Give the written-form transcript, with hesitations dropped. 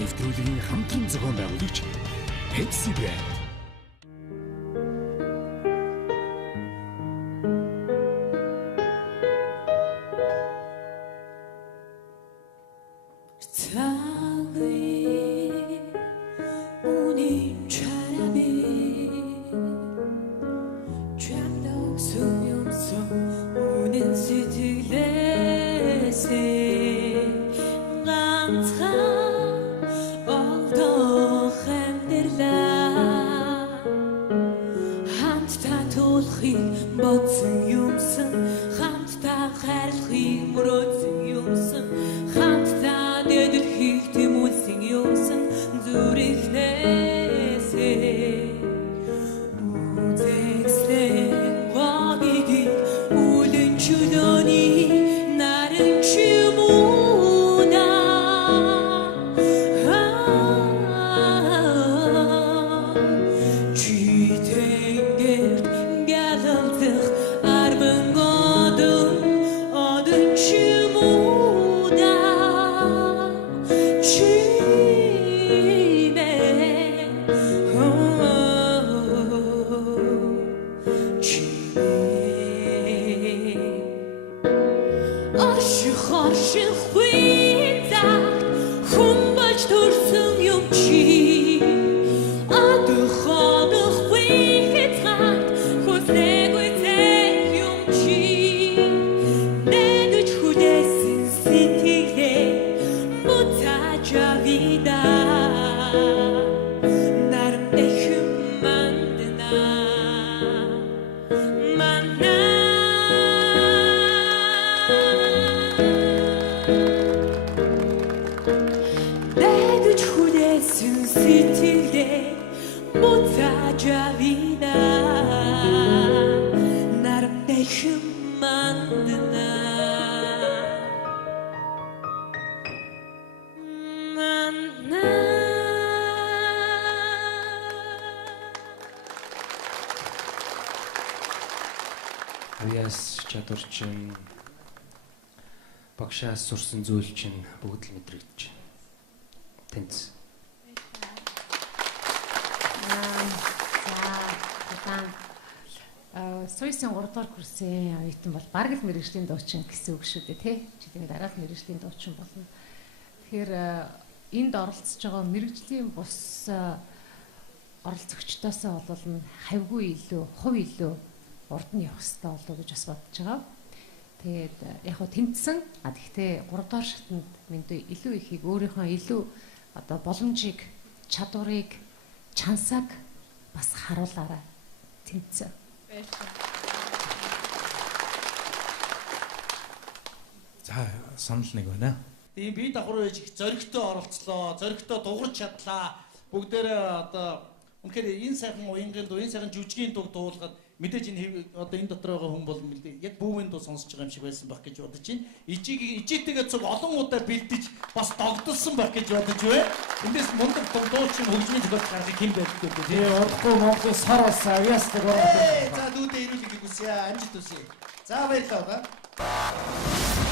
Нэвтрүүлгийн хамтран зохион байгуулагч Pepsi байна. Чадвар чинь багшаас сурсан зүйл чинь бүгд л мэдрэгдэж байна. Тэнц. Сойсын 3 дугаар курсын оюутан бол бараг л мэргэжлийн дуучин гэсэн үг шүү дээ, тий? Жилийн дараа л мэргэжлийн дуучин болно. Тэгэхээр энд оролцож байгаа мэргэжлийн бус оролцогчдоос бол хавьгүй илүү, хувь илүү урд нь явах хэрэгтэй болов гэж бас бодож байгаа. Тэгээд яг хөө тэмцсэн. Гэхдээ 3 дугаар шатнд мэндээ илүү ихийг өөрийнхөө илүү одоо боломжийг, чадварыг, чансааг бас харуулаарай. Тэмцээ. За санал нэг байна. Тийм бие давхар байж их зоригтой оролцлоо, зоригтой дуурч чадлаа. Бүгдээрээ одоо үнэхээр энэ сайхан уянгийн дуу, энэ сайхан жүжигийн дуу дуулгаад мэдээж энэ одоо энэ дотор байгаа хүн бол яг бүүвийн дуу сонсож байгаа юм шиг байсан байх гэж бодож байна. Ижээтэйгээ цуг олон удаа бэлдэж бас догдолсон байх гэж бодож байна. Эндээс мундаг дуучин хөгжмийн зохиолч гаргах юм байдаг гэдэг. Тийм удахгүй Монголын сар бас авьяастай орох. За дүүдээ ирүүлэх гэж хүсье. Амжилт хүсье. За баярлалаа.